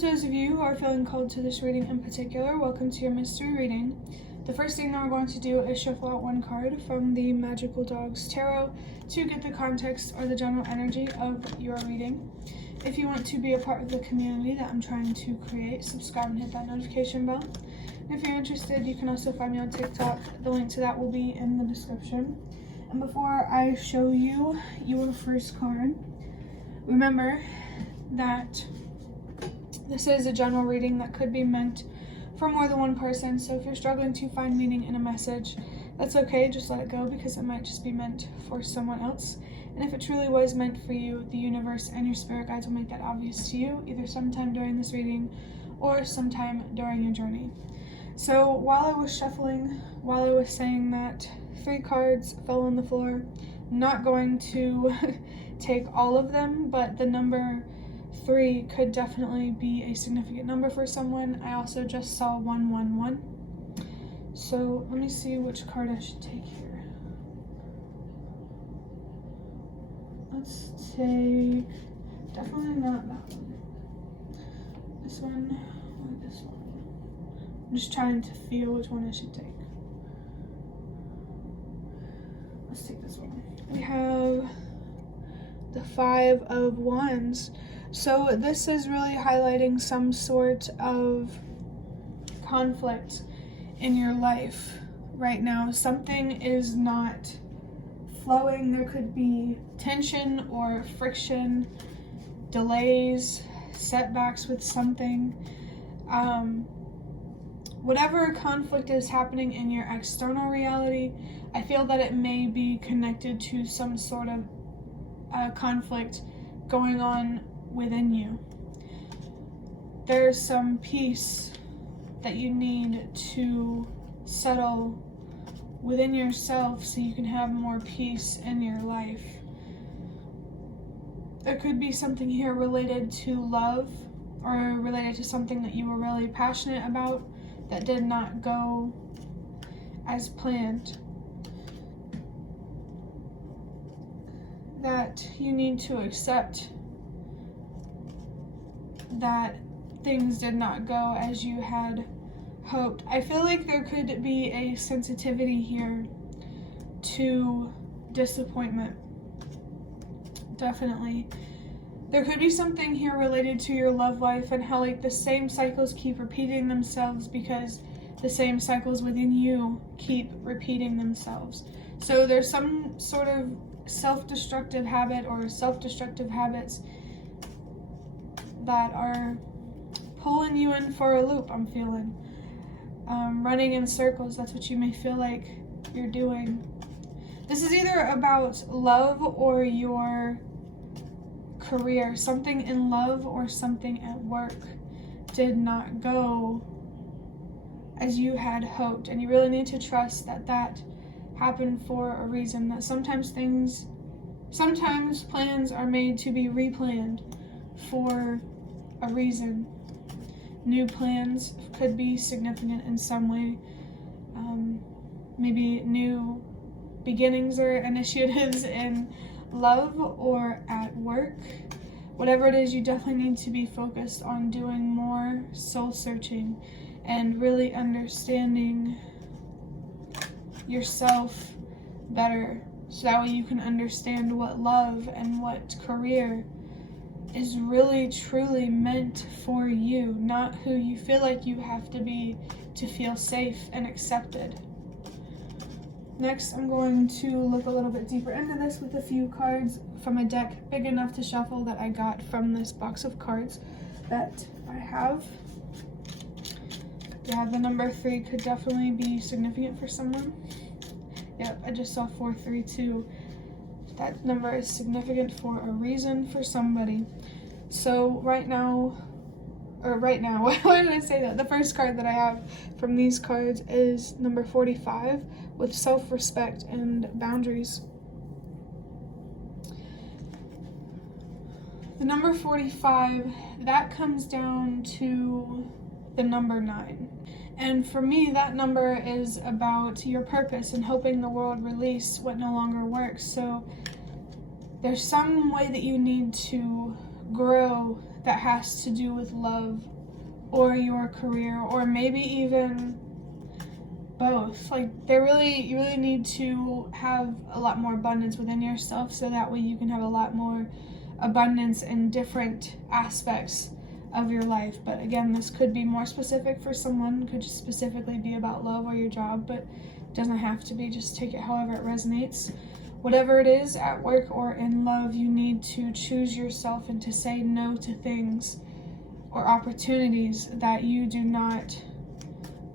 those of you who are feeling called to this reading in particular, welcome to your mystery reading. The first thing that we're going to do is shuffle out one card from the Magical Dogs Tarot to get the context or the general energy of your reading. If you want to be a part of the community that I'm trying to create, subscribe and hit that notification bell. And if you're interested, you can also find me on TikTok. The link to that will be in the description. And before I show you your first card, remember that this is a general reading that could be meant for more than one person. So if you're struggling to find meaning in a message, that's okay, just let it go, because it might just be meant for someone else. And if it truly was meant for you, the universe and your spirit guides will make that obvious to you, either sometime during this reading or sometime during your journey. So while I was shuffling, while I was saying that 3 cards fell on the floor, I'm not going to take all of them, but the number 3 could definitely be a significant number for someone. I also just saw 111. So let me see which card I should take here. Let's take, definitely not that one. This one or this one. I'm just trying to feel which one I should take. Let's take this one. We have the 5 of Wands. So this is really highlighting some sort of conflict in your life right now. Something is not flowing. There could be tension or friction, delays, setbacks with something. Whatever conflict is happening in your external reality, I feel that it may be connected to some sort of conflict going on within you. There's some peace that you need to settle within yourself so you can have more peace in your life. There could be something here related to love, or related to something that you were really passionate about that did not go as planned. That you need to accept that things did not go as you had hoped. I feel like there could be a sensitivity here to disappointment. Definitely. There could be something here related to your love life and how like the same cycles keep repeating themselves because the same cycles within you keep repeating themselves. So there's some sort of self-destructive habit or self-destructive habits that are pulling you in for a loop, I'm feeling. Running in circles, that's what you may feel like you're doing. This is either about love or your career. Something in love or something at work did not go as you had hoped, and you really need to trust that that happened for a reason. That sometimes plans are made to be replanned for a reason. New plans could be significant in some way. Maybe new beginnings or initiatives in love or at work. Whatever it is, you definitely need to be focused on doing more soul searching and really understanding yourself better, so that way you can understand what love and what career is really truly meant for you, not who you feel like you have to be to feel safe and accepted. Next, I'm going to look a little bit deeper into this with a few cards from a deck big enough to shuffle that I got from this box of cards that I have. Yeah, the number 3 could definitely be significant for someone. Yep, I just saw 432. That number is significant for a reason for somebody. So why did I say that? The first card that I have from these cards is number 45, with self-respect and boundaries. The number 45, that comes down to the number 9. And for me, that number is about your purpose and helping the world release what no longer works. So there's some way that you need to grow that has to do with love or your career, or maybe even both. Like you really need to have a lot more abundance within yourself, so that way you can have a lot more abundance in different aspects of your life. But again, this could be more specific for someone, could just specifically be about love or your job, but it doesn't have to be. Just take it however it resonates. Whatever it is, at work or in love, you need to choose yourself and to say no to things or opportunities that you do not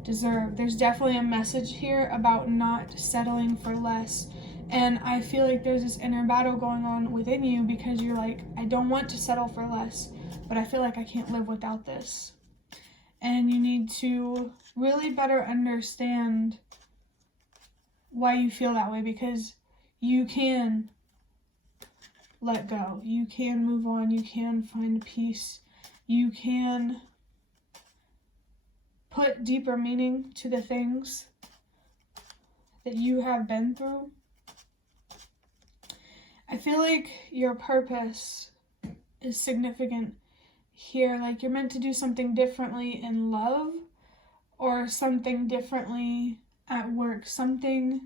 deserve. There's definitely a message here about not settling for less. And I feel like there's this inner battle going on within you, because you're like, I don't want to settle for less, but I feel like I can't live without this. And you need to really better understand why you feel that way, because you can let go. You can move on. You can find peace. You can put deeper meaning to the things that you have been through. I feel like your purpose is significant here. Like you're meant to do something differently in love, or something differently at work, something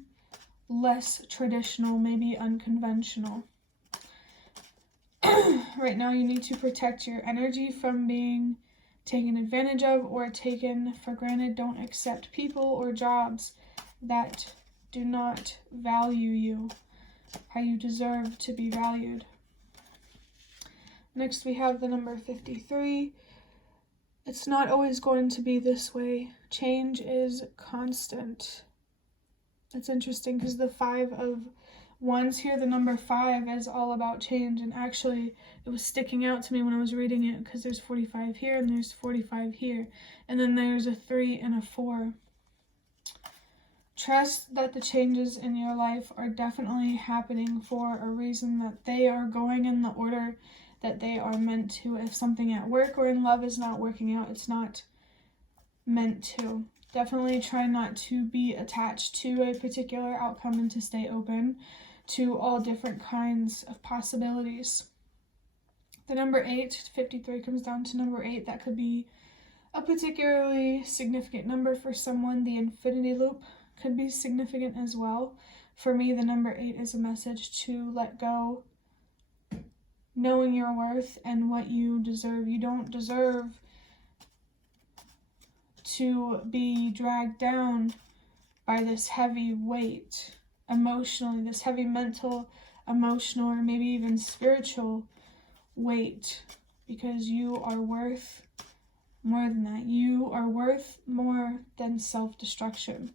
less traditional, maybe unconventional. Right now you need to protect your energy from being taken advantage of or taken for granted. Don't accept people or jobs that do not value you how you deserve to be valued. Next we have the number 53. It's not always going to be this way. Change is constant. It's interesting because the 5 of Wands here, the number 5 is all about change, and actually it was sticking out to me when I was reading it, because there's 45 here and there's 45 here, and then there's a 3 and a 4. Trust that the changes in your life are definitely happening for a reason, that they are going in the order that they are meant to. If something at work or in love is not working out, it's not meant to. Definitely try not to be attached to a particular outcome, and to stay open to all different kinds of possibilities. The number 8, 53, comes down to number 8. That could be a particularly significant number for someone. The infinity loop could be significant as well. For me, the number 8 is a message to let go, knowing your worth and what you deserve. You don't deserve to be dragged down by this heavy weight emotionally, this heavy mental, emotional, or maybe even spiritual weight, because you are worth more than that. You are worth more than self-destruction.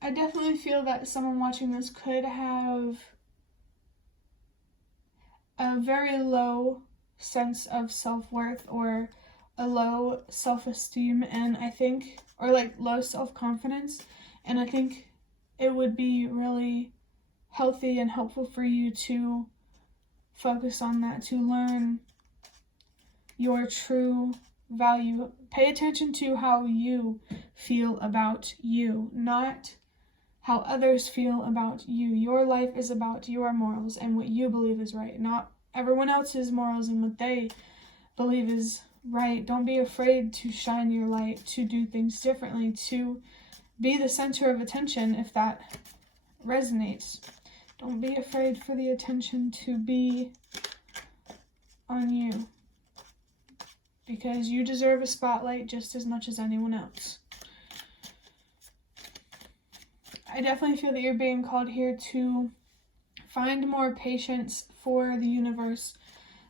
I definitely feel that someone watching this could have a very low sense of self-worth, or a low self-esteem, and I think, or like low self-confidence, and I think it would be really healthy and helpful for you to focus on that, to learn your true value. Pay attention to how you feel about you, not how others feel about you. Your life is about your morals and what you believe is right, not everyone else's morals and what they believe is right. Don't be afraid to shine your light, to do things differently, to be the center of attention if that resonates. Don't be afraid for the attention to be on you, because you deserve a spotlight just as much as anyone else. I definitely feel that you're being called here to find more patience for the universe,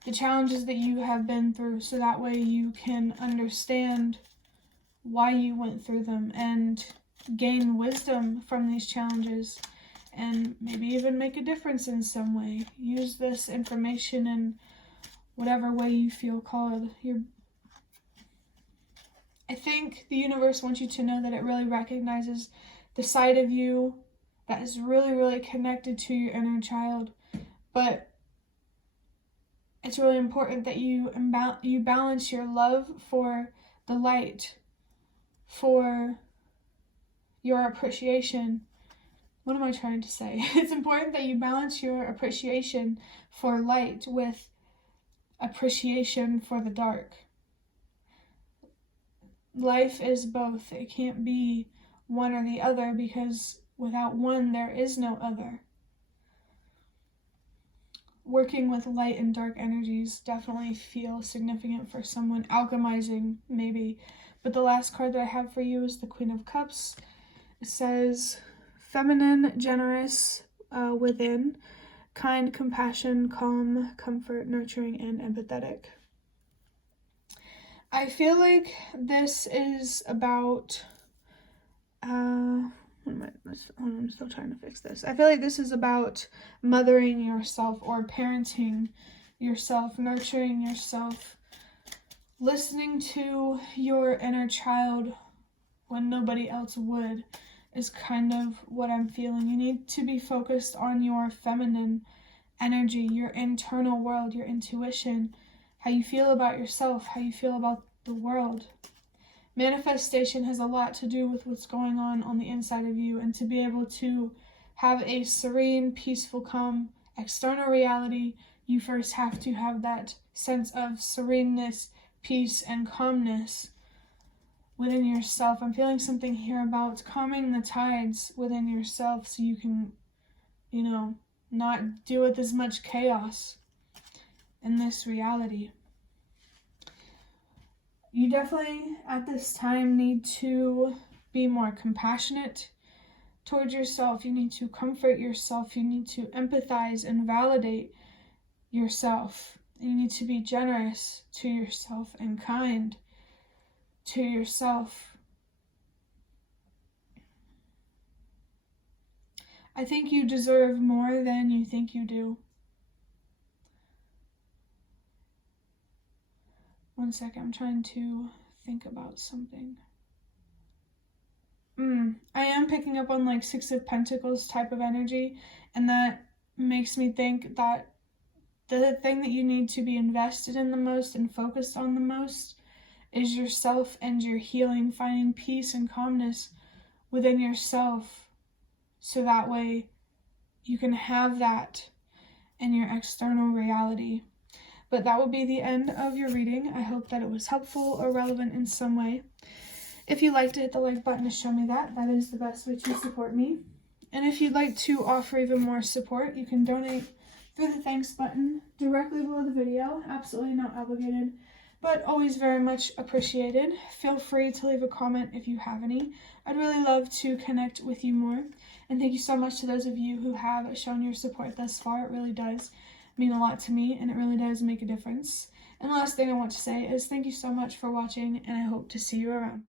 the challenges that you have been through, so that way you can understand why you went through them and gain wisdom from these challenges, and maybe even make a difference in some way. Use this information in whatever way you feel called. I think the universe wants you to know that it really recognizes the side of you that is really, really connected to your inner child, but it's really important that you balance your love for the light, for your appreciation, what am I trying to say? It's important that you balance your appreciation for light with appreciation for the dark. Life is both. It can't be one or the other, because without one, there is no other. Working with light and dark energies definitely feel significant for someone. Alchemizing, maybe. But the last card that I have for you is the Queen of Cups. It says, feminine, generous, within, kind, compassion, calm, comfort, nurturing, and empathetic. I feel like this is about, I'm still trying to fix this. I feel like this is about mothering yourself or parenting yourself, nurturing yourself, listening to your inner child when nobody else would, is kind of what I'm feeling. You need to be focused on your feminine energy, your internal world, your intuition, how you feel about yourself, how you feel about the world. Manifestation has a lot to do with what's going on the inside of you, and to be able to have a serene, peaceful, calm external reality, you first have to have that sense of sereneness, peace, and calmness within yourself. I'm feeling something here about calming the tides within yourself so you can, not deal with as much chaos in this reality. You definitely, at this time, need to be more compassionate towards yourself. You need to comfort yourself. You need to empathize and validate yourself. You need to be generous to yourself and kind to yourself. I think you deserve more than you think you do. One second, I'm trying to think about something. I am picking up on like Six of Pentacles type of energy, and that makes me think that the thing that you need to be invested in the most and focused on the most is yourself and your healing, finding peace and calmness within yourself, so that way you can have that in your external reality. But that will be the end of your reading. I hope that it was helpful or relevant in some way. If you liked it, hit the like button to show me that. That is the best way to support me. And if you'd like to offer even more support, you can donate through the thanks button directly below the video. Absolutely not obligated, but always very much appreciated. Feel free to leave a comment if you have any. I'd really love to connect with you more. And thank you so much to those of you who have shown your support thus far. It really does mean a lot to me, and it really does make a difference. And the last thing I want to say is thank you so much for watching, and I hope to see you around.